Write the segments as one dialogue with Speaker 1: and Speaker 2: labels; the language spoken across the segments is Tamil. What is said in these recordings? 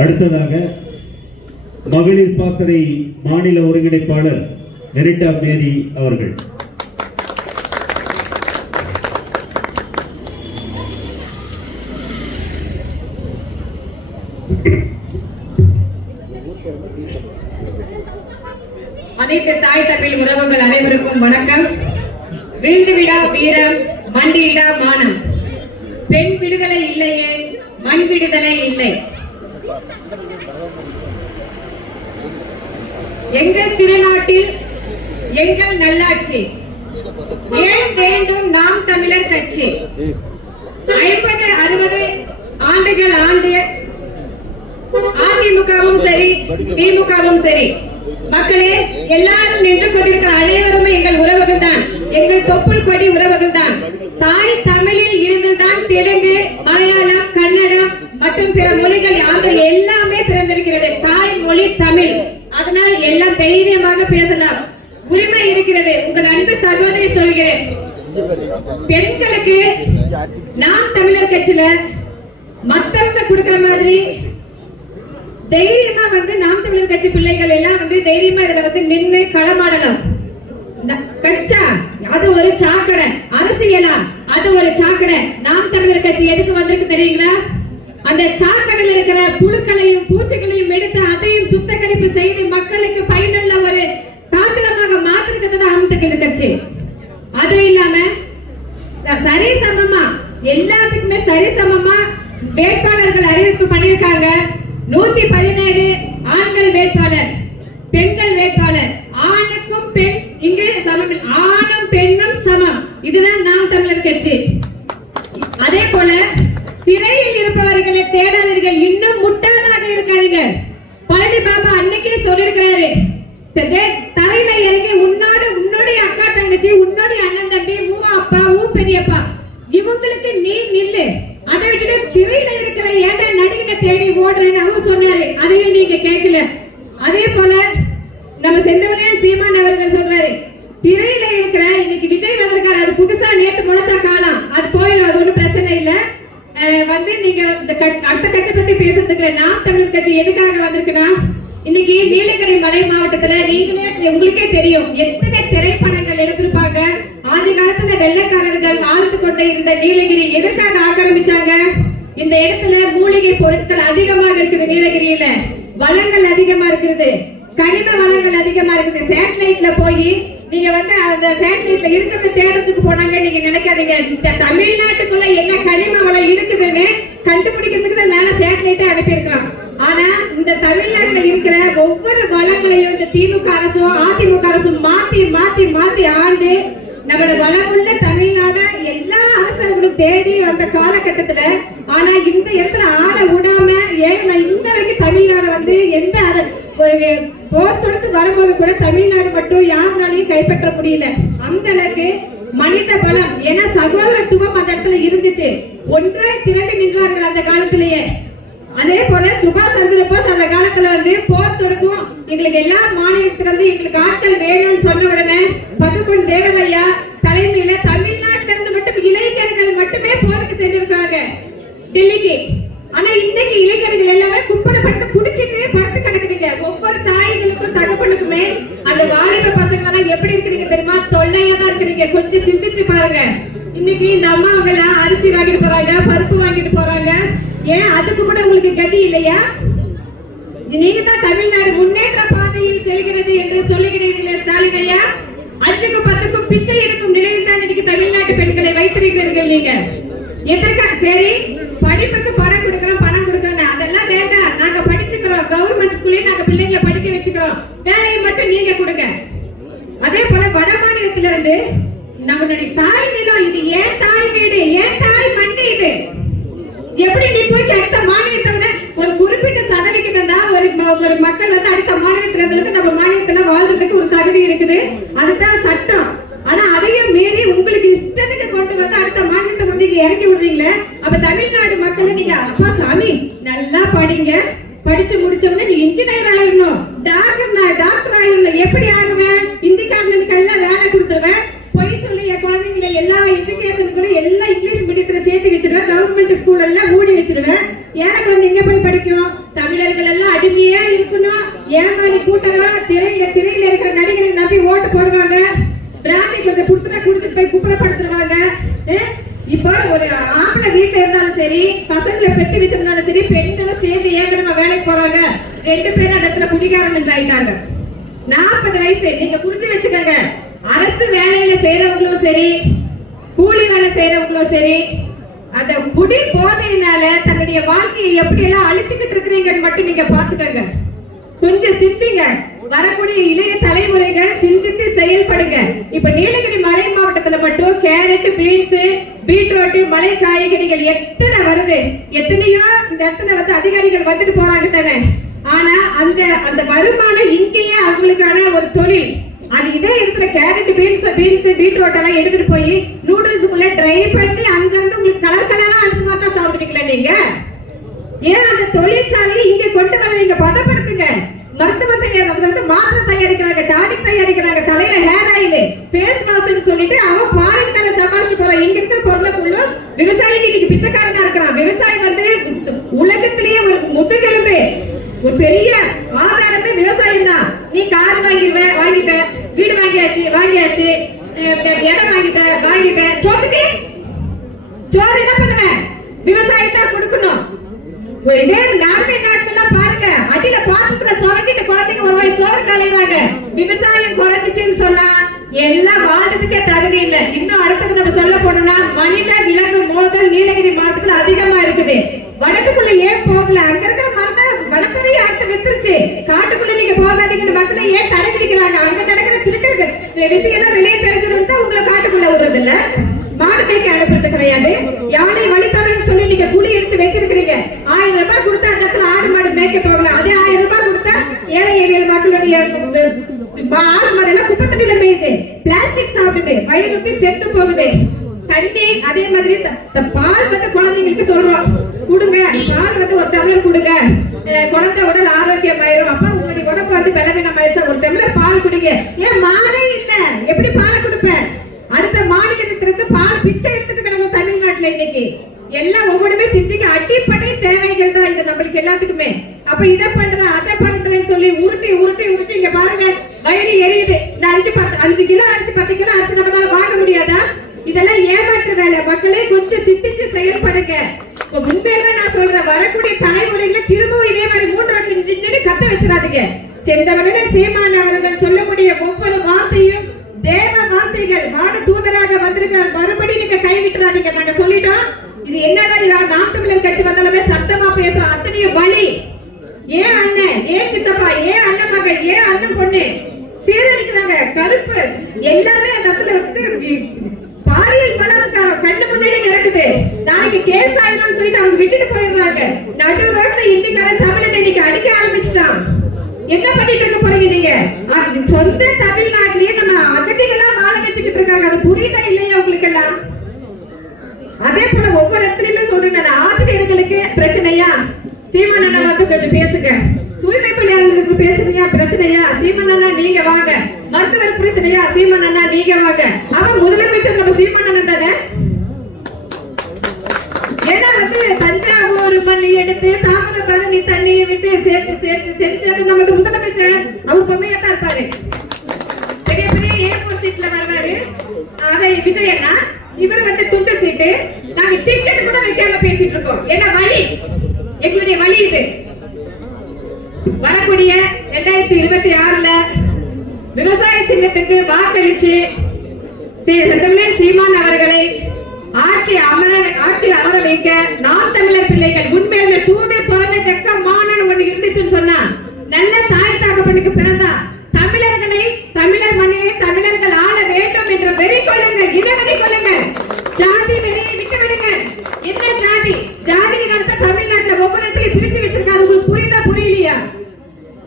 Speaker 1: அடுத்ததாக மகளிர் பாசறை மாநில ஒருங்கிணைப்பாளர் மெரிட்டா மேரி அவர்கள்.
Speaker 2: அனைத்து தாய் தமிழ் உறவுகள் அனைவருக்கும் வணக்கம். விழுந்து விடா வீரம் மண்டியிடா மானம். பெண் விடுதலை இல்லையே மண் இல்லை. எங்கள் திருநாட்டில் எங்கள் நல்லாட்சி. ஏன் வேண்டும் நாம் தமிழர் கட்சி? ஐம்பது அறுபது ஆண்டுகள் ஆண்டு அதிமுகவும் சரி திமுகவும் சரி. மக்களே எல்லாரும் நின்று கொண்டிருக்கிற அனைவருமே எங்கள் உறவுகள் தான் எங்கள் தொப்புள் கொடி உறவுகள் தான் தாய் தமிழில் இருந்துதான் தெலுங்கு மலையாளம் கன்னடம் மற்றும் பிற மொழிகள் ஆகிய எல்லாமே பிறந்திருக்கிறது. தாய் மொழி தமிழ். அதனால் எல்லாம் தைரியமாக பேசலாம். உரிமை இருக்கிறது. உங்கள் அன்பு சகோதரி சொல்கிறேன். பெண்களுக்கு நாம் தமிழர் கட்சியில மத்தவங்க கொடுக்கிற மாதிரி தைரியமா வந்து நாம் தமிழர் கட்சி பிள்ளைகள் எல்லாம் வந்து தைரியமா இதுல வந்து நின்று களமாடலாம். கச்சா அது ஒரு சாக்கடை. அரசியலா? அது ஒரு சாக்கடை. நாம் தமிழர் கட்சி எதுக்கு வந்திருக்கு தெரியுங்களா? அந்த சாக்கடையில் இருக்கிற புழுக்களையும் பூச்சிகளையும் எடுத்து அதையும் சுத்தகரிப்பு செய்து மக்களுக்கு பயனுள்ள ஒரு பாத்திரமாக மாத்திருக்கிறது தான் நாம் கட்சி. அது இல்லாம சரி சமமா எல்லாத்துக்குமே சரி சமமா வேட்பாளர்கள் அறிவிப்பு பண்ணியிருக்காங்க. நூத்தி பதினேழு ஆண்கள் வேட்பாளர் பெண்கள் வேட்பாளர் ஆணுக்கும் பெண் இங்கே சமம் இல்லை. ஆணும் பெண்ணும் சமம் இதுதான் நாம் தமிழர் கட்சி அதே போல திரையில் இருப்பவர்களை தேடாதீர்கள் இன்னும் முட்டாளாக இருக்காதீங்க பழனி பாபா அன்னைக்கே சொல்லிருக்கிறாரு தே- தரையில இறங்கி உன்னோட உன்னுடைய அக்கா தங்கச்சி உன்னுடைய அண்ணன் தம்பி உன் அப்பா உன் பெரியப்பா இவங்களுக்கு நீ நில்லு அதை விட்டுட்டு திரையில இருக்கிற ஏண்ட நடிகனை போடுறேன்னு அவர் சொன்னாரு. அதையும் நீங்க கேட்கல. அதே போல நம்ம செந்தமணியன் சீமான் அவர்கள் சொல்றாரு. திரையில இருக்கிற இன்னைக்கு விஜய் வந்திருக்காரு. அது புதுசா நேத்து முளைச்சா காலம். அது போயிடும் அது ஒண்ணும் பிரச்சனை இல்லை. வந்து நீங்க இந்த கட்- அடுத்த கட்சி பத்தி பேசுறதுக்கு நாம் தமிழ் கட்சி எதுக்காக வந்திருக்குன்னா இன்னைக்கு நீலகிரி மலை மாவட்டத்துல நீங்களே உங்களுக்கே தெரியும். எத்தனை திரைப்படங்கள் எடுத்திருப்பாங்க. ஆதி காலத்துல வெள்ளைக்காரர்கள் ஆழ்ந்து கொண்டு இருந்த நீலகிரி எதற்காக ஆக்கிரமிச்சாங்க? இந்த இடத்துல மூலிகை பொருட்கள் அதிகமாக இருக்குது நீலகிரியில. வளங்கள் அதிகமா இருக்குது. கனிம வளங்கள் அதிகமா இருக்குது. சேட்டலைட்ல போய் நீங்க வந்து அந்த சேட்டலைட்ல இருக்கிறத தேடுறதுக்கு போனாங்க. நீங்க நினைக்காதீங்க. இந்த தமிழ்நாட்டுக்குள்ள என்ன கனிம வளம் இருக்குதுன்னு கண்டுபிடிக்கிறதுக்கு தான் மேல சேட்டலைட்டை அனுப்பியிருக்கலாம். ஆனா இந்த தமிழ்நாட்டுல இருக்கிற ஒவ்வொரு வளங்களையும் இந்த திமுக அரசும் அதிமுக அரசும் மாத்தி மாத்தி மாத்தி ஆண்டு நம்மள வளமுள்ள தமிழ்நாட எல்லா அரசர்களும் தேடி வந்த காலகட்டத்துல ஆனா இந்த இடத்துல ஆளை விடாம ஏன் இன்ன வரைக்கும் தமிழ்நாடு வந்து எந்த போர் தொடுத்து வரும்போது கூட தமிழ்நாடு மட்டும் யாருனாலையும் கைப்பற்ற முடியல. அந்த அளவுக்கு மனித பலம் ஏன்னா சகோதரத்துவம் அந்த இடத்துல இருந்துச்சு. ஒன்றாய் திரண்டு நின்றார்கள் அந்த காலத்திலேயே. அதே போல சுபாஷ் சந்திர போஸ் அந்த காலத்துல வந்து போர் தொடுக்கும். எங்களுக்கு எல்லா மாநிலத்துல இருந்து எங்களுக்கு ஆட்கள் வேணும்னு சொன்ன உடனே பசுபொன் தேவதையா தலைமையில தமிழ்நாட்டுல இருந்து மட்டும் இளைஞர்கள் மட்டுமே போருக்கு சென்றிருக்காங்க டெல்லிக்கு. ஆனா இன்னைக்கு இளைஞர்கள் எல்லாமே குப்பரை படுத்து குடிச்சிட்டு படுத்து கிடக்குறீங்க ஒவ்வொரு தாய்களுக்கும் தகப்பனுக்குமே அந்த வாலிப பசங்க எல்லாம் எப்படி இருக்கிறீங்க தெரியுமா? தொல்லையா தான் இருக்கிறீங்க. கொஞ்சம் சிந்திச்சு பாருங்க. இன்னைக்கு இந்த அம்மா அவங்கள அரிசி வாங்கிட்டு போறாங்க பருப்பு வாங்கிட்டு போறாங்க. ஏன் அதுக்கு கூட உங்களுக்கு கதி இல்லையா? நீங்க தான் தமிழ்நாடு முன்னேற்ற பாதையில் செல்கிறது என்று சொல்லுகிறீர்களே ஸ்டாலின் ஐயா. அஞ்சுக்கும் பத்துக்கும் பிச்சை எடுக்கும் நிலையில் தான் இன்னைக்கு தமிழ்நாட்டு பெண்களை வைத்திருக்கிறீர்கள் நீங்க. எதற்கா? சரி படிப்புக்கு பணம் கொடுக்கறோம் பணம் கொடுக்கறோம் அதெல்லாம் வேண்டாம். நாங்க படிச்சுக்கிறோம். கவர்மெண்ட் ஸ்கூல்லே நாங்க பிள்ளைங்களை படிக்க வச்சுக்கிறோம். வேலையை மட்டும் நீங்க கொடுங்க. அதே போல வட மாநிலத்தில இருந்து நம்மளுடைய தாய் நிலம் இது. ஏன் தாய் வீடு? ஏன் தாய் மண்ணு இது? எப்படி நீ போய் அடுத்த மாநிலத்தை விட ஒரு குறிப்பிட்ட சதவிகிதம் தான் ஒரு ஒரு மக்கள் வந்து அடுத்த மாநிலத்துல இருந்து வந்து நம்ம மாநிலத்துல வாழ்றதுக்கு ஒரு தகுதி இருக்குது. அதுதான் சட்டம். ஆனா அதையும் மீறி உங்களுக்கு இஷ்டத்துக்கு கொண்டு வந்து அடுத்த மாநிலத்தை வந்து நீங்க இறக்கி விடுறீங்களே அப்ப தமிழ்நாடு மக்களை நீங்க அப்பா சாமி நல்லா படிங்க. படிச்சு முடிச்சோம்னா நீ இன்ஜினியர் ஆயிரணும். டாக்டர் டாக்டர் ஆயிரணும். எப்படி ஆகுவேன்? இந்திக்காரனுக்கு எல்லாம் வேலை கொடுத்துருவேன். வயசுடைய குழந்தைங்களை எல்லா எஜுகேஷனுக்குள்ள எல்லா இங்கிலீஷ் மீடியத்துல சேர்த்து வித்துருவேன் கவர்மெண்ட் ஸ்கூல் எல்லாம் மூடி வித்துருவேன் ஏன் குழந்தை எங்க போய் படிக்கும்? தமிழர்கள் எல்லாம் அடிமையா இருக்கணும். ஏமாறி கூட்டமா திரையில திரையில இருக்கிற நடிகரை நம்பி ஓட்டு போடுவாங்க. பிராந்தி கொஞ்சம் கொடுத்துட்டா கொடுத்துட்டு போய் குப்புறப்படுத்துருவாங்க இப்போ ஒரு ஆம்பளை வீட்டுல இருந்தாலும் சரி பசங்களை பெத்து வித்திருந்தாலும் சரி பெண்களும் சேர்ந்து ஏந்திரமா வேலைக்கு போறாங்க. ரெண்டு பேரும் அந்த இடத்துல குடிகாரன் ஆயிட்டாங்க நாற்பது வயசு. நீங்க குறிச்சு வச்சுக்கோங்க. செய்யறவங்களும் சரி கூலி வேலை செய்யறவங்களும் சரி அந்த குடி போதையினால தன்னுடைய வாழ்க்கையை எப்படி எல்லாம் அழிச்சுக்கிட்டு இருக்கிறீங்கன்னு மட்டும் நீங்க பாத்துக்கங்க கொஞ்சம் சிந்திங்க. வரக்கூடிய இளைய தலைமுறைகள் சிந்தித்து செயல்படுங்க. இப்ப நீலகிரி மலை மாவட்டத்துல மட்டும் கேரட் பீன்ஸ் பீட்ரூட் மலை காய்கறிகள் எத்தனை வருது? எத்தனையோ இந்த இடத்துல வந்து அதிகாரிகள் வந்துட்டு போறாங்க தானே. ஆனா அந்த அந்த வருமானம் இங்கேயே அவங்களுக்கான ஒரு தொழில். அது இதே இடத்துல கேரட் பீன்ஸ் பீன்ஸ் பீட்ரூட் எல்லாம் எடுத்துட்டு போய் நூடுல்ஸ்க்குள்ள ட்ரை பண்ணி அங்க இருந்து உங்களுக்கு கலர் கலரா அனுப்புமா தான் சாப்பிடுவீங்களா நீங்க? ஏன் அந்த தொழிற்சாலையை இங்க கொண்டு வர நீங்க பதப்படுத்துங்க? மருத்துவ தயார் வந்து மாத்திரை தயாரிக்கிறாங்க டானிக் தயாரிக்கிறாங்க தலையில ஹேர் ஆயில் ஃபேஸ் மாஸ்க்னு சொல்லிட்டு அவன் ஃபாரின் தலை சம்பாதிச்சு போறான் இங்க இருக்கிற பொருளை ஃபுல்லா விவசாயி இன்னைக்கு பிச்சைக்காரனா இருக்கிறான். விவசாயி வந்து உலகத்திலேயே ஒரு முதுகெலும்பு ஒரு பெரிய ஆதாரமே விவசாயம் தான் நீ கார் வாங்கிடுவ வாங்கிட்ட வீடு வாங்கியாச்சு வாங்கியாச்சு இடம் வாங்கிட்ட வாங்கிட்ட. சோத்துக்கு சோறு என்ன பண்ணுவேன் விவசாயத்தை கொடுக்கணும். இதே நார்வே நாட்டுலாம் பாருங்க. அடியில பாத்திரத்துல சுரண்டிட்டு குழந்தைங்க ஒரு வயசு சோறு கலையிறாங்க விவசாயம் குறைஞ்சிச்சுன்னு சொன்னா எல்லாம் வாழ்றதுக்கே தகுதி இல்லை. இன்னும் அடுத்தது நம்ம சொல்ல போனோம்னா மனித விலங்கு மோதல் நீலகிரி மாவட்டத்துல அதிகமா இருக்குது வடக்குக்குள்ள ஏன் போகல அங்க இருக்கிற மரத்தை வடக்குறையே அடுத்து வித்துருச்சு காட்டுக்குள்ள நீங்க போகாதீங்கன்னு மக்களை ஏன் தடை விதிக்கிறாங்க அங்க நடக்கிற திருட்டு விஷயம் எல்லாம் வெளியே தெரிஞ்சிருந்து தான் உங்களை காட்டுக்குள்ள விடுறது இல்ல மாடு அனுப்புறது கிடையாது. யானை வழித்தடன்னு சொல்லி நீங்க குழி எடுத்து வைத்திருக்கிறீங்க. ஆயிரம் ரூபாய் கொடுத்தா அந்த இடத்துல ஆடு மாடு மேய்க்க போகலாம். அதே ஆயிரம் ரூபாய் கொடுத்தா ஏழை ஏழை மக்களுடைய ஆடு மாடு எல்லாம் குப்பை தண்ணியில மேயுது. பிளாஸ்டிக் சாப்பிடுது. வயிறு செத்து போகுது. தண்ணி அதே மாதிரி பால் வந்து குழந்தைங்களுக்கு சொல்றோம். கொடுங்க. பால் வந்து ஒரு டம்ளர் கொடுங்க அஹ், குழந்தை உடல் ஆரோக்கியம் ஆயிரும் அப்ப உங்களுடைய உடம்பு வந்து பலவீனம் ஆயிடுச்சா ஒரு டம்ளர் பால் குடிங்க ஏன் மாடே இல்ல எப்படி பாலை கொடுப்பேன் அடுத்த மாநிலத்திலிருந்து பால் பிச்சை எடுத்துட்டு கிடக்கும் தமிழ்நாட்டுல இன்னைக்கு எல்லாம் ஒவ்வொன்றுமே சிந்திக்க அடிப்படை தேவைகள் தான் இது நம்மளுக்கு எல்லாத்துக்குமே. அப்ப இதை பண்றேன் அதை பண்றேன்னு சொல்லி உருட்டி உருட்டி உருட்டி இங்க பாருங்க வயிறு எரியுது. இந்த அஞ்சு பத்து அஞ்சு கிலோ அரிசி பத்து கிலோ அரிசி நம்மளால வாங்க முடியாதா? இதெல்லாம் ஏமாற்று வேலை. மக்களே கொஞ்சம் சிந்திச்சு செயல்படுங்க. இப்ப உண்மையிலுமே நான் சொல்றேன் வரக்கூடிய தலைமுறைகளை திரும்பவும் இதே மாதிரி மூன்று வருஷம் நின்று கத்த வச்சிடாதீங்க. சென்றவனுடன் சீமான் அவர்கள் சொல்லக்கூடிய ஒவ்வொரு வார்த்தையும் வார்த்தைகள் வான தூதராக வந்திருக்கிறார். மறுபடி நீங்க கை விட்டுறாதீங்க. நாங்க சொல்லிட்டோம். இது என்னடா இவன் நாம் தமிழர் கட்சி வந்தாலுமே சத்தமா பேசுறோம். அத்தனையும் வழி ஏன் அண்ணன் ஏன் சித்தப்பா? ஏன் அண்ணன் மகன்? ஏன் அண்ணன் பொண்ணு? சீரழிக்கிறாங்க. கருப்பு. எல்லாமே அந்த இடத்துல வந்து பாலியல் பலாத்காரம் கண்ணு முன்னாடி நடக்குது. நாளைக்கு கேஸ் ஆயிடும்னு சொல்லிட்டு அவங்க விட்டுட்டு போயிடுறாங்க. நடு ரோட்ல இந்திக்காரன் தமிழன் இன்னைக்கு அடிக்க ஆரம்பிச்சிட்டான். என்ன பண்ணிட்டு இருக்க போறீங்க நீங்க? சொந்த தமிழ்நாட்டிலேயே நம்ம அகதிகளா வச்சுக்கிட்டு இருக்காங்க அது புரியுதா இல்லையா உங்களுக்கு எல்லாம் அதே போல ஒவ்வொரு இடத்துலயுமே சொல்றேன் நான். ஆசிரியர்களுக்கு பிரச்சனையா? சீமன் வந்து கொஞ்சம் பேசுங்க. தூய்மை பணியாளர்களுக்கு பேசுறீங்க பிரச்சனையா? சீமன் அண்ணா நீங்க வாங்க. மருத்துவர் பிரச்சனையா? சீமன் நீங்க வாங்க. அவன் முதலமைச்சர் நம்ம சீமன் அண்ணன் தானே? ஏன்னா வந்து தஞ்சாவூர் மண்ணி எடுத்து தாமிரபரணி தண்ணியை விட்டு சேர்த்து சேர்த்து சேர்த்து நமது முதலமைச்சர். அவர் பொம்மையா தான் இருப்பாரு. சீட்ல வருவாரு. அதை விஜய் அண்ணா இவர் வந்து துண்டு சீட்டு. நாங்க டிக்கெட் கூட வைக்காம பேசிட்டு இருக்கோம். ஏன்னா வழி? எங்களுடைய வழி இது. வரக்கூடிய ரெண்டாயிரத்தி இருபத்தி ஆறுல விவசாய சின்னத்துக்கு வாக்களிச்சு சீமான் அவர்களை ஆட்சி அமர ஆட்சியில் அமர வைக்க நாம் தமிழர் பிள்ளைகள் உண்மையிலுமே சூடு சொரண வெக்க மானன் ஒண்ணு இருந்துச்சுன்னு சொன்னா நல்ல தாய் தகப்பனுக்கு பிறந்தா தமிழர் மண்ணிலே தமிழர்கள் ஆள வேண்டும் என்ற வெறி கொள்ளுங்கள் இனவெறி கொள்ளுங்கள் ஜாதி வெறியை விட்டு விடுங்கள் என்ன ஜாதி ஜாதி நடத்த தமிழ்நாட்டுல ஒவ்வொரு இடத்துலயும் பிரிச்சு வச்சிருக்காங்க உங்களுக்கு புரியுதா புரியலையா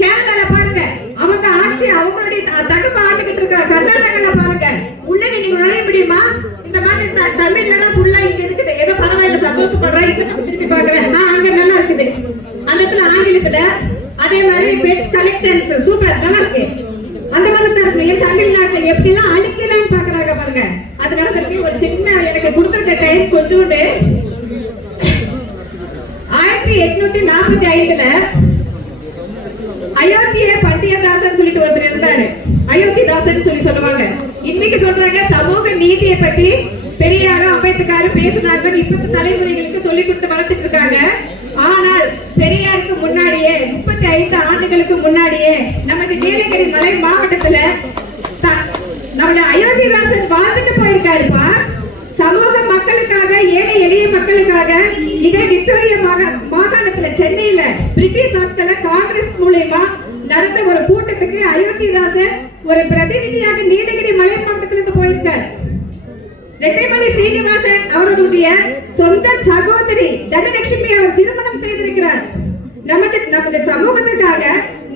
Speaker 2: கேரளால பாருங்க அவங்க ஆட்சி அவங்களுடைய த- தகப்பு ஆண்டுகிட்டு இருக்கிற கர்நாடகால பாருங்க உள்ள நீங்க நுழைய முடியுமா இந்த மாதிரி த- தமிழ்ல தான் ஃபுல்லா இங்க இருக்குது ஏதோ பரவாயில்ல சந்தோஷப்படுறேன் இப்ப நம்ம திருப்பி பாக்குறேன் ஆ, அங்க நல்லா இருக்குது அந்த இடத்துல ஆங்கிலத்துல அதே மாதிரி பெட்ஸ் கலெக்ஷன்ஸ் சூப்பர் நல்லா இருக்கு அந்த மாதிரி தரப்புல தமிழ்நாட்டில் எப்படி எல்லாம் அழிக்கலாம்னு பாக்குறாங்க பாருங்க. அதனால நடந்திருக்கு. ஒரு சின்ன எனக்கு கொடுத்துருக்க டைம் கொஞ்சோண்டு. ஆயிரத்தி எட்நூத்தி நாற்பத்தி ஐந்துல அயோத்திய பண்டியதாசன் சொல்லிட்டு ஒருத்தர் இருந்தாரு. அயோத்திதாசன் சொல்லி சொல்லுவாங்க. இன்னைக்கு சொல்றாங்க சமூக நீதியை பத்தி பெரியாரும் அம்பேத்கரும் பேசினார்கள். இப்பத்து தலைமுறைகளுக்கு சொல்லி கொடுத்து வளர்த்துட்டு இருக்காங்க ஆனால் பெரியாருக்கு முன்னாடியே முப்பத்தி ஐந்து ஆண்டுகளுக்கு முன்னாடியே நமது நீலகிரி மலை மாவட்டத்துல த- அயோத்திதாசன் வாழ்ந்துட்டு போயிருக்காருப்பா. சமூக மக்களுக்காக ஏழை எளிய மக்களுக்காக இதே விக்டோரியா மாகாணத்துல சென்னையில பிரிட்டிஷ் நாட்கள காங்கிரஸ் மூலயமா நடந்த ஒரு கூட்டத்துக்கு அயோத்திதாசன் ஒரு பிரதிநிதியாக நீலகிரி மலை மாவட்டத்திலிருந்து போயிருக்கார். ரெட்டைமலை சீனிவாசன் அவர்களுடைய சொந்த சகோதரி தனலட்சுமி அவர் திருமணம் செய்திருக்கிறார். நமது நமது சமூகத்திற்காக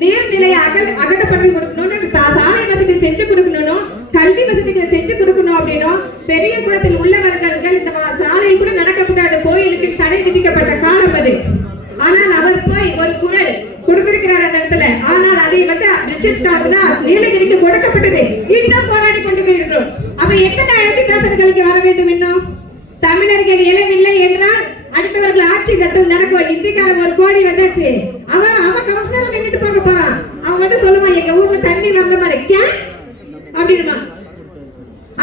Speaker 2: நீர்நிலை அகல் அகலப்படுத்தி கொடுக்கணும் சாலை வசதி செஞ்சு கொடுக்கணும் கல்வி வசதிகளை செஞ்சு கொடுக்கணும் அப்படின்னும் பெரிய குளத்தில் உள்ளவர்கள் இந்த சாலை கூட நடக்கக்கூடாது கோயிலுக்கு தடை விதிக்கப்பட்ட காலம் அது. ஆனால் அவர் போய் ஒரு குரல் கொடுத்திருக்கிறார் அந்த இடத்துல. ஆனால் அதை வந்து ரிச்சிஸ்டார்ல நீலகிரிக்கு கொடுக்கப்பட்டது இன்னும் போராடி கொண்டு இருக்கிறோம் அப்ப எத்தனை அயோத்திதாசர்களுக்கு வர வேண்டும் இன்னும். தமிழர்கள் இயலவில்லை என்றால் அடுத்தவர்கள் ஆட்சி கட்டல் நடக்கும் இந்திக்காரன் ஒரு கோடி வந்தாச்சு அவன் அவன் கவுன்சிலர் நின்றுட்டு பார்க்க போறான். அவன் வந்து சொல்லுவான் எங்க ஊர்ல தண்ணி வரல மாதிரி. அப்படின்மா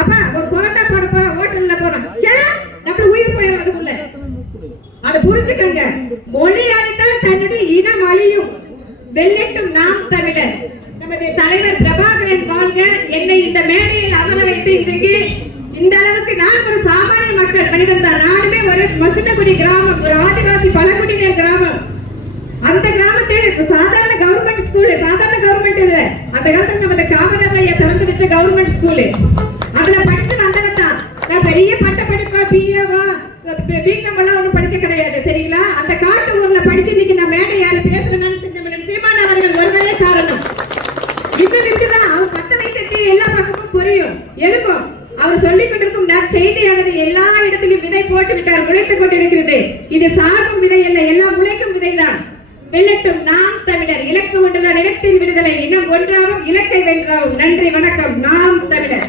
Speaker 2: அப்பா ஒரு பொரோட்டா போட போறோம் ஹோட்டல்ல போறான். நம்ம உயிர் போயிடும் அதுக்குள்ள. அதை புரிஞ்சுக்கங்க. மொழி அழித்தால் தன்னுடைய இனம் அழியும். வெள்ளட்டும் நாம் தமிழர். நமது தலைவர் பிரபாகரன் வாழ்க. என்னை இந்த மேடையில் அமர வைத்து இன்றைக்கு இந்த அளவுக்கு நான் ஒரு சாமானிய மக்கள் மனிதன் தான். நானுமே ஒரு வசந்தகுடி கிராமம் ஒரு ஆதிவாசி பழங்குடியினர் கிராமம். அந்த கிராமத்தில் சாதாரண கவர்மெண்ட் ஸ்கூல் சாதாரண கவர்மெண்ட் இல்ல. அந்த காலத்துல அந்த காமராஜையை ஐயா திறந்து வச்ச கவர்மெண்ட் ஸ்கூல் அதுல படிச்சு வந்தவன் தான். நான் பெரிய பட்ட படிப்பா பிஏவா பிகாம் எல்லாம் ஒண்ணும் படிக்க கிடையாது சரிங்களா? அந்த காட்டு ஊர்ல படிச்சு இன்னைக்கு நான் மேடை யாரு பேசுறேன்னு செஞ்சவன் சீமான் அவர்கள் வருவதே காரணம். விட்டு தான் அவன் பத்த வைத்தது எல்லா பக்கமும் புரியும். எழுப்பும் அவர் சொல்லிக் கொண்டிருக்கும் நற்செய்தியானது எல்லா இடத்திலும் விதை போட்டு விட்டார் முளைத்துக் கொண்டிருக்கிறது. இது சாகும் விதை அல்ல எல்லாம் முளைக்கும் விதைதான். வெல்லட்டும் நாம் தமிழர் இலக்கு ஒன்றுதான் இலக்கின் விடுதலை. இனம் ஒன்றாகும் இலக்கை வென்றாகும் நன்றி வணக்கம். நாம் தமிழர்.